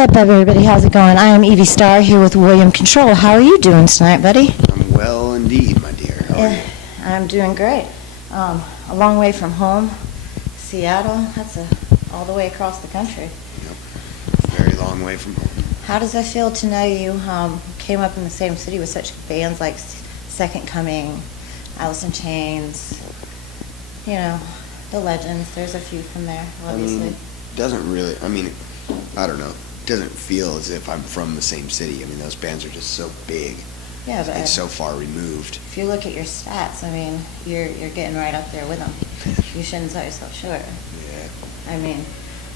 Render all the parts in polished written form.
up, everybody? How's it going? I am Evie Star here with William Control. How are you doing tonight, buddy? I'm well indeed, my dear. How are you? I'm doing great. A long way from home. Seattle, that's all the way across the country. Yep. Very long way from home. How does that feel to know you came up in the same city with such bands like Second Coming, Alice in Chains, you know, the legends? There's a few from there, obviously. I don't know. It doesn't feel as if I'm from the same city. I mean, those bands are just so big. Yeah, but and so far removed. If you look at your stats, I mean, you're getting right up there with them. You shouldn't sell yourself short. Yeah. I mean,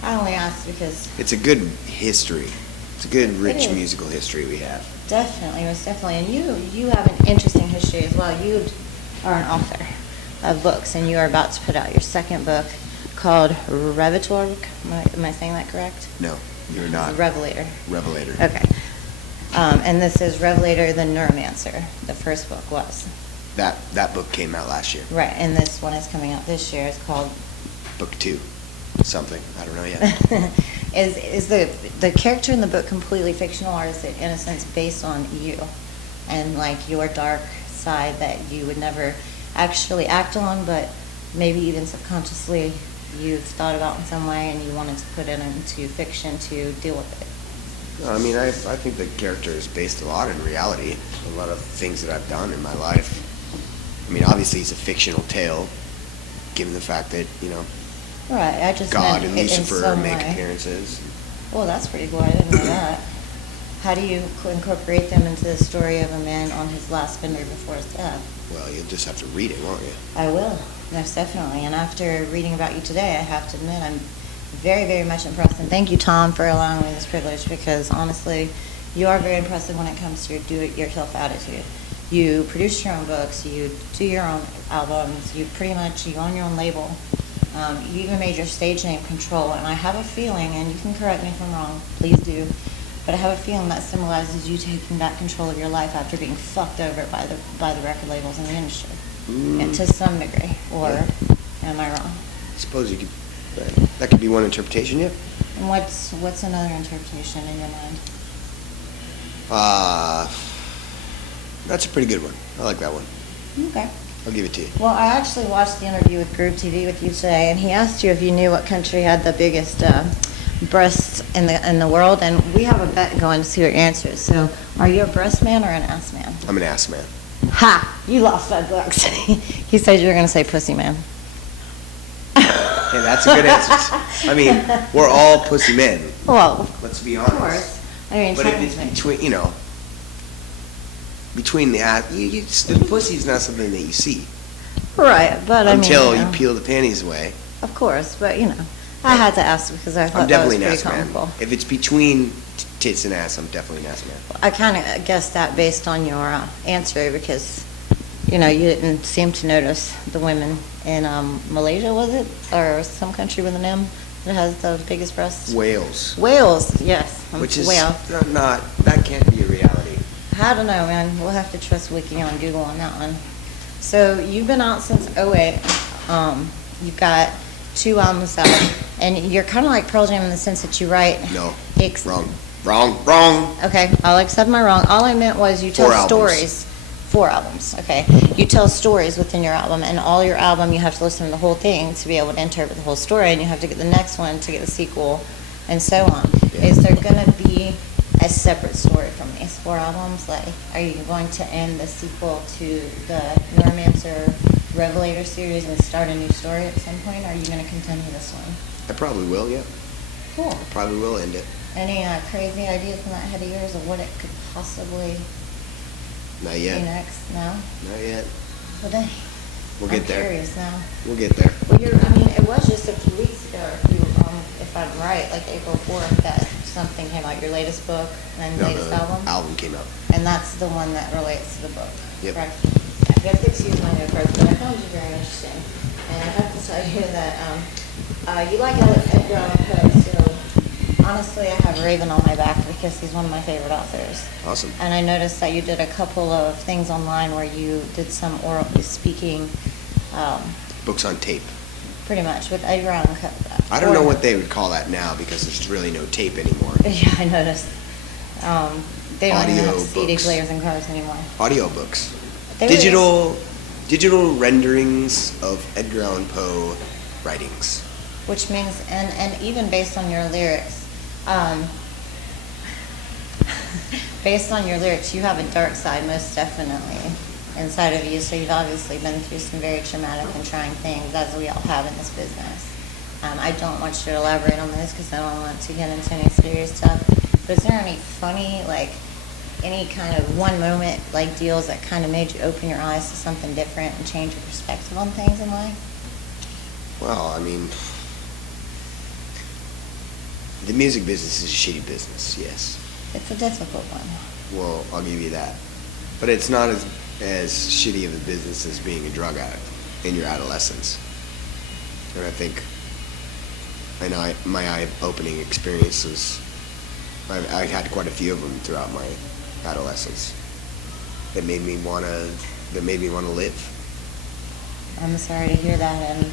I only asked because it's a good history. It's a good, rich musical history we have. Definitely, most definitely. And you have an interesting history as well. You are an author of books, and you are about to put out your second book called Revelator. Am I saying that correct? No, you're not. Revelator. Revelator. Okay. And this is Revelator the Neuromancer. The first book was. That book came out last year. Right, and this one is coming out this year. It's called Book 2. Something. I don't know yet. Is the character in the book completely fictional, or is it in a sense based on you and like your dark side that you would never actually act on, but maybe even subconsciously you've thought about in some way and you wanted to put it into fiction to deal with it? I mean, I think the character is based a lot in reality. A lot of things that I've done in my life. I mean, obviously it's a fictional tale, given the fact that, you know, right, I just God meant and in Lucifer some make way. appearances. Well, that's pretty cool. I didn't know that. How do you incorporate them into the story of a man on his last bender before his death? Well, you'll just have to read it, won't you? I will, most definitely. And after reading about you today, I have to admit I'm very, very much impressed. And thank you, Tom, for allowing me this privilege, because honestly, you are very impressive when it comes to your do-it-yourself attitude. You produce your own books, you do your own albums, you own your own label. You even made your stage name Control, and I have a feeling, and you can correct me if I'm wrong, please do, but I have a feeling that symbolizes you taking back control of your life after being fucked over by the record labels in the industry, and to some degree. Or am I wrong? I suppose you could. That could be one interpretation, yeah. And what's another interpretation in your mind? That's a pretty good one. I like that one. Okay. I'll give it to you. Well, I actually watched the interview with Groove TV with you today, and he asked you if you knew what country had the biggest breasts in the world, and we have a bet going to see what your answer is. So, are you a breast man or an ass man? I'm an ass man. Ha! You lost $5. He said you were going to say pussy man. Hey, that's a good answer. I mean, we're all pussy men. Well, let's be honest. Of course. I mean, but if it's between the ass, the pussy's not something that you see. Right, but until you peel the panties away. Of course, but I had to ask because I thought that was pretty comical. If it's between tits and ass, I'm definitely an ass man. I kind of guessed that based on your answer because, you didn't seem to notice the women in Malaysia, was it? Or some country with an M that has the biggest breasts? Wales. Wales, yes. Which is that can't be a reality. I don't know, man. We'll have to trust Wiki on Google on that one. So you've been out since '08. You've got 2 albums out, and you're kind of like Pearl Jam in the sense that you write. No, wrong. Okay, I'll accept my wrong. All I meant was you tell stories. 4 albums, okay. You tell stories within your album, and all your album you have to listen to the whole thing to be able to interpret the whole story, and you have to get the next one to get the sequel, and so on. Yeah. Is there going to be a separate story from these 4 albums? Like, are you going to end the sequel to the Neuromancer Revelator series and start a new story at some point, or are you going to continue this one? I probably will, yeah. Cool. I probably will end it. Any crazy ideas in that head of yours of what it could possibly Not yet. be next? No? Not yet. Well, then, we'll get there. I'm curious now. We'll get there. Well, it was just a few weeks ago, if I'm right, like April 4th, that something came out, your latest book and latest album? Album came out. And that's the one that relates to the book, yep. Correct? You have to excuse my note cards, but I found you very interesting. And I have to tell you that you like Edgar Allan Poe, so honestly, I have Raven on my back because he's one of my favorite authors. Awesome. And I noticed that you did a couple of things online where you did some oral speaking. Books on tape. pretty much, with your own I don't know what they would call that now because there's really no tape anymore. Yeah, I noticed. They don't even have Audio CD books. players in cars anymore. Audiobooks. They really- Digital renderings of Edgar Allan Poe writings. Which means, and even based on your lyrics, based on your lyrics, you have a dark side, most definitely, inside of you. So you've obviously been through some very traumatic and trying things, as we all have in this business. I don't want you to elaborate on this because I don't want to get into any serious stuff. But is there any funny, like, any kind of one moment, like, deals that kind of made you open your eyes to something different and change your perspective on things in life? Well, I mean, the music business is a shitty business, yes. It's a difficult one. Well, I'll give you that. But it's not as shitty of a business as being a drug addict in your adolescence. And I think my eye-opening experiences, I had quite a few of them throughout my adolescence that made me want to live. I'm sorry to hear that, and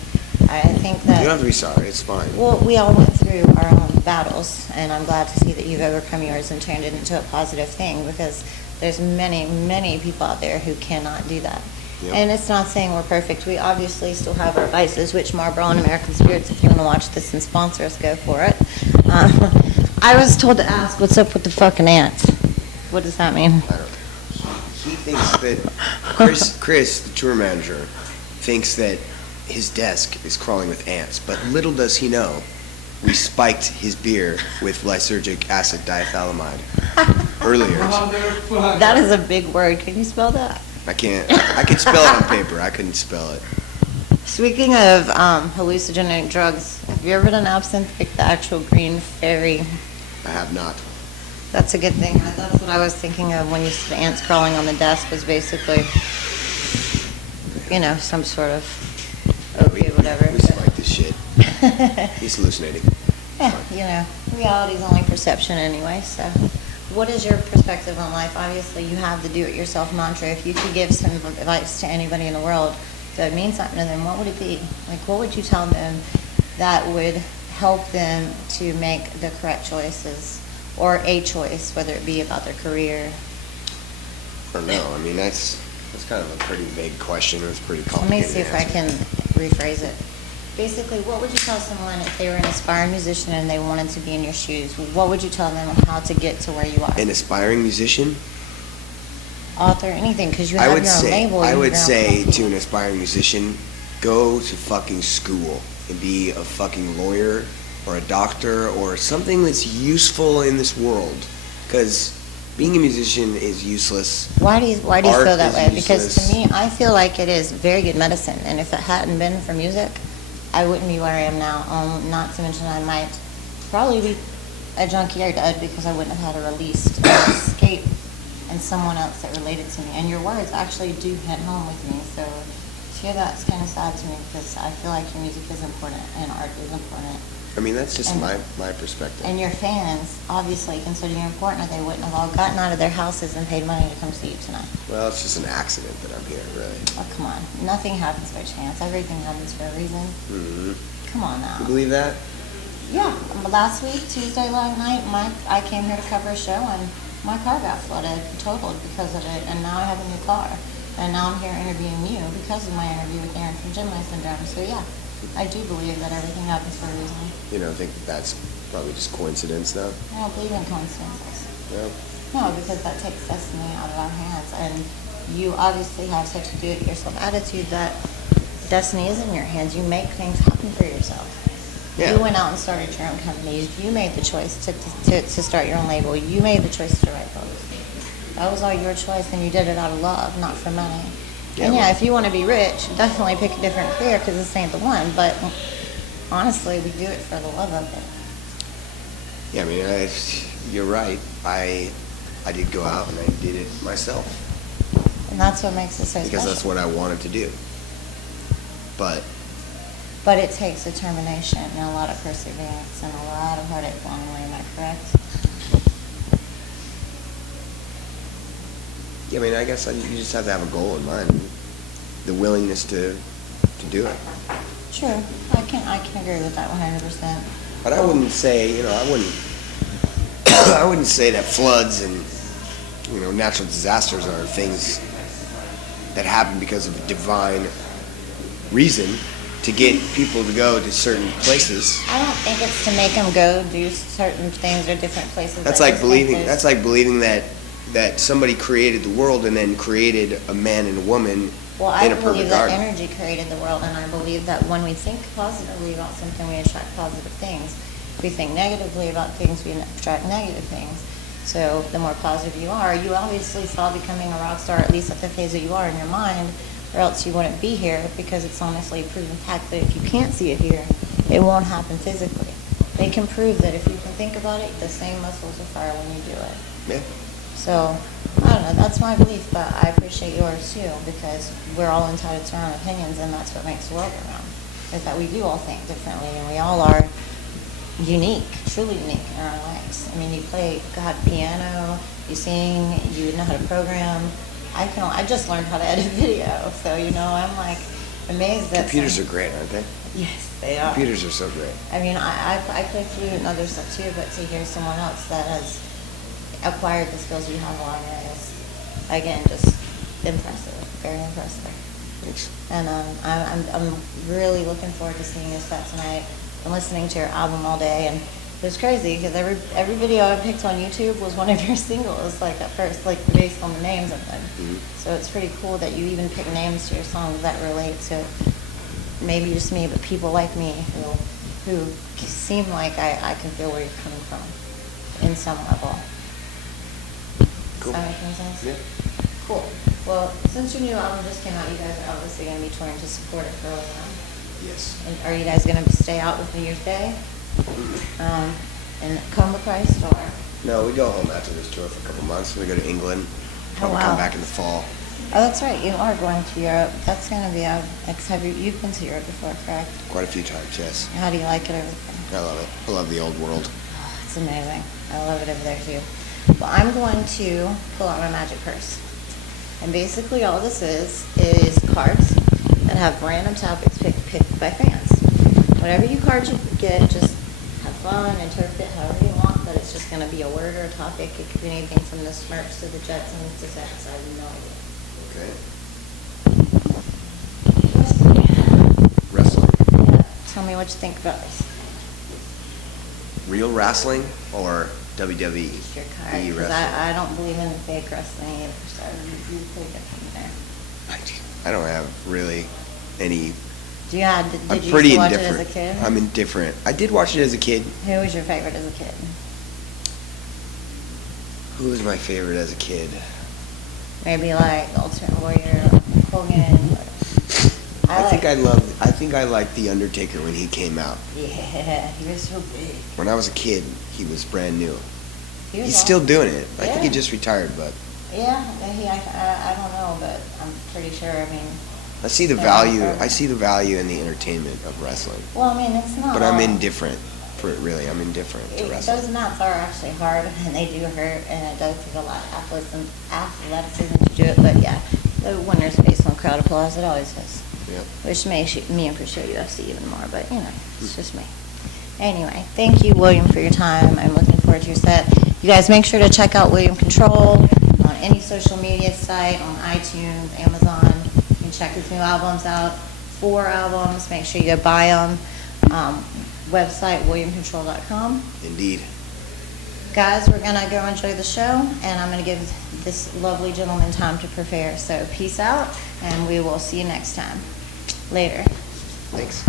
I think that... You don't have to be sorry, it's fine. Well, we all went through our own battles, and I'm glad to see that you've overcome yours and turned it into a positive thing, because there's many, many people out there who cannot do that. Yep. And it's not saying we're perfect. We obviously still have our vices, which Marlboro and American Spirits, if you want to watch this and sponsor us, go for it. I was told to ask, what's up with the fucking ants? What does that mean? I don't know. He thinks that Chris, the tour manager, thinks that his desk is crawling with ants, but little does he know, we spiked his beer with lysergic acid diethylamide earlier. That is a big word. Can you spell that? I can't. I can spell it on paper. I couldn't spell it. Speaking of hallucinogenic drugs, have you ever done absinthe, like the actual green fairy? I have not. That's a good thing. That's what I was thinking of when you said ants crawling on the desk was basically, some sort of opiate, whatever. We spiked this shit. He's hallucinating. Yeah, reality's only perception anyway, so. What is your perspective on life? Obviously, you have the do-it-yourself mantra. If you could give some advice to anybody in the world that means something to them, what would it be? Like, what would you tell them that would help them to make the correct choices, or a choice, whether it be about their career? I don't know. I mean, that's kind of a pretty vague question. It's pretty Let complicated. me see if I can rephrase it. Basically, what would you tell someone if they were an aspiring musician and they wanted to be in your shoes? What would you tell them on how to get to where you are? An aspiring musician? Author, anything, because you have your own label. I would say to an aspiring musician, go to fucking school and be a fucking lawyer or a doctor or something that's useful in this world. Because being a musician is useless. Why do you feel that way? Because useless. to me, I feel like it is very good medicine, and if it hadn't been for music, I wouldn't be where I am now. Not to mention I might probably be a junkie or dead because I wouldn't have had a release, an escape, and someone else that related to me. And your words actually do hit home with me, so to hear that's kind of sad to me because I feel like your music is important and art is important. I mean, that's just And- my perspective. And your fans obviously consider you important, or they wouldn't have all gotten out of their houses and paid money to come see you tonight. Well, it's just an accident that I'm here, really. Oh, come on. Nothing happens by chance. Everything happens for a reason. Mm-hmm. Come on now. You believe that? Yeah. Last week, Tuesday night, I came here to cover a show, and my car got flooded, totaled because of it, and now I have a new car. And now I'm here interviewing you because of my interview with Aaron from Gemini Syndrome. So yeah, I do believe that everything happens for a reason. You don't think that's probably just coincidence, though? I don't believe in coincidences. Yeah. No, because that takes destiny out of our hands, and you obviously have such a do-it-yourself attitude that destiny is in your hands. You make things happen for yourself. Yeah. You went out and started your own companies. You made the choice to start your own label. You made the choice to write books. That was all your choice, and you did it out of love, not for money. Yeah, And yeah, well- if you want to be rich, definitely pick a different career because this ain't the one. But honestly, we do it for the love of it. Yeah, I mean, you're right. I did go out and I did it myself And that's what makes it so because special. that's what I wanted to do. But But it takes determination and a lot of perseverance and a lot of heartache along the way. Am I correct? yeah, I mean, I guess you just have to have a goal in mind, the willingness to do it. True. I can agree with that 100%. But I wouldn't say, I wouldn't say that floods and, natural disasters are things that happen because of a divine reason to get people to go to certain places. I don't think it's to make them go do certain things or different places. That's like believing that somebody created the world and then created a man and a woman in a perfect believe that garden. energy created the world, and I believe that when we think positively about something, we attract positive things. If we think negatively about things, we attract negative things. So the more positive you are, you obviously saw becoming a rock star, at least at the phase that you are in your mind, or else you wouldn't be here, because it's honestly a proven fact that if you can't see it here, it won't happen physically. They can prove that if you can think about it, the same muscles will fire when you do it. Yeah. So, I don't know, that's my belief, but I appreciate yours too, because we're all entitled to our own opinions, and that's what makes the world go round, is that we do all think differently, and we all are unique, truly unique in our own ways. I mean, you play piano, you sing, you know how to program. I just learned how to edit video, so I'm like amazed that Computers are great, aren't they? Yes, they are. Computers are so great. I mean, I play flute and other stuff too, but to hear someone else that has acquired the skills you have along it is, again, just impressive, very impressive. Thanks. And I'm really looking forward to seeing your set tonight. Been listening to your album all day, and it was crazy because every video I picked on YouTube was one of your singles, like at first, like based on the names of them. Mm-hmm. So it's pretty cool that you even pick names to your songs that relate to maybe just me, but people like me who seem like I can feel where you're coming from in some level. Cool. Does that make any sense? Yeah. Cool. Well, since your new album just came out, you guys are obviously going to be touring to support it for a while. Yes. And are you guys going to stay out with New Year's Day? And come with Christ, or? No, we go home after this tour for a couple months. We go to England. Probably wow. come back in the fall. Oh, that's right. You are going to Europe. That's going to be out. You've been to Europe before, correct? Quite a few times, yes. How do you like it over there? I love it. I love the old world. Oh, it's amazing. I love it over there too. Well, I'm going to pull out my magic purse. And basically all this is cards that have random topics picked by fans. Whatever cards you get, just have fun, interpret however you want, but it's just going to be a word or a topic. It could be anything from the Smurfs to the Jetsons to sex. I have no idea. Okay. Wrestling. Yeah. Tell me what you think about this. Real wrestling or WWE? Just your card. Because I don't believe in fake wrestling either, so you play different there. I don't have really any. Did you I'm used pretty to watch indifferent. it as a kid? I'm indifferent. I did watch it as a kid. Who was your favorite as a kid? Who was my favorite as a kid? Maybe like the Ultimate Warrior, Hogan. I think I liked The Undertaker when he came out. Yeah, he was so big. When I was a kid, he was brand new. He was He's awesome. still doing it. I think he Yeah. just retired, but Yeah, I don't know, but I'm pretty sure. I mean, I see the Yeah, value. okay. I see the value in the entertainment of wrestling. well, I mean, it's not. But I'm all- indifferent. I'm indifferent to wrestling. Those mats are actually hard, and they do hurt, and it does take a lot of athleticism to do it. But yeah, when there's based on crowd applause, it always does. Yep. Which makes me appreciate UFC even more, but it's just me. Anyway, thank you, William, for your time. I'm looking forward to your set. You guys make sure to check out William Control on any social media site, on iTunes, Amazon. You can check his new albums out. 4 albums. Make sure you go buy them. Website, williamcontrol.com. Indeed. Guys, we're going to go enjoy the show, and I'm going to give this lovely gentleman time to prepare. So peace out, and we will see you next time. Later. Thanks.